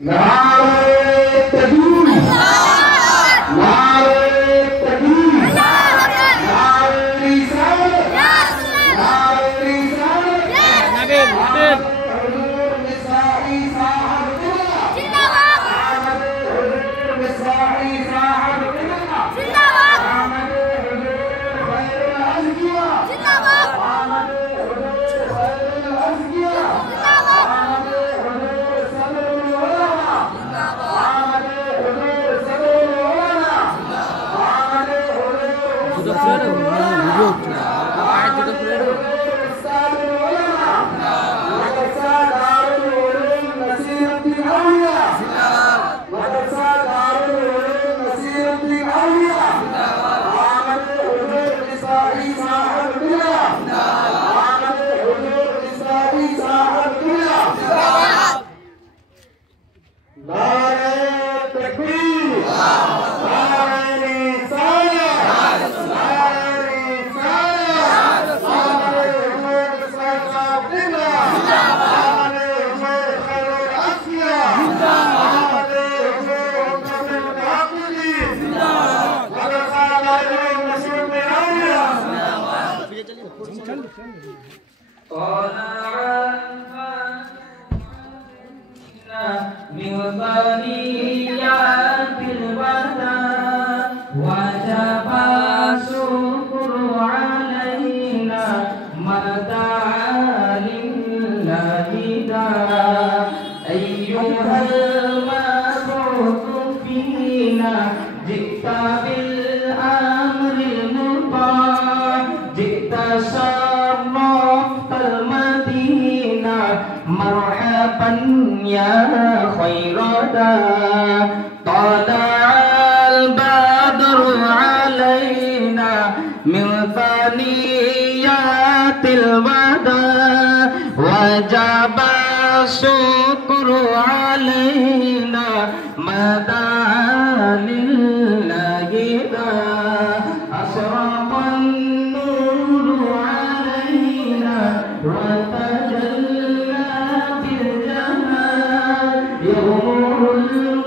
नारे तकबीर, नारे तकबीर, नारे रिसालत, नारे रिसालत, हुजूर निसाई साहब जिंदाबाद, हुजूर निसाई साहब जिंदाबाद, हुजूर खैरुल अज़किया जिंदाबाद, हुजूर खैरुल अज़किया जिंदाबाद, हुजूर सदरुल उलमा जिंदाबाद, हुजूर सदरुल उलमा يا خير داع طلع البدر علينا من ثنيات الوداع وجب الشكر علينا مدى لله ذا أشرق النور علينا وتجلى بالجمال يوم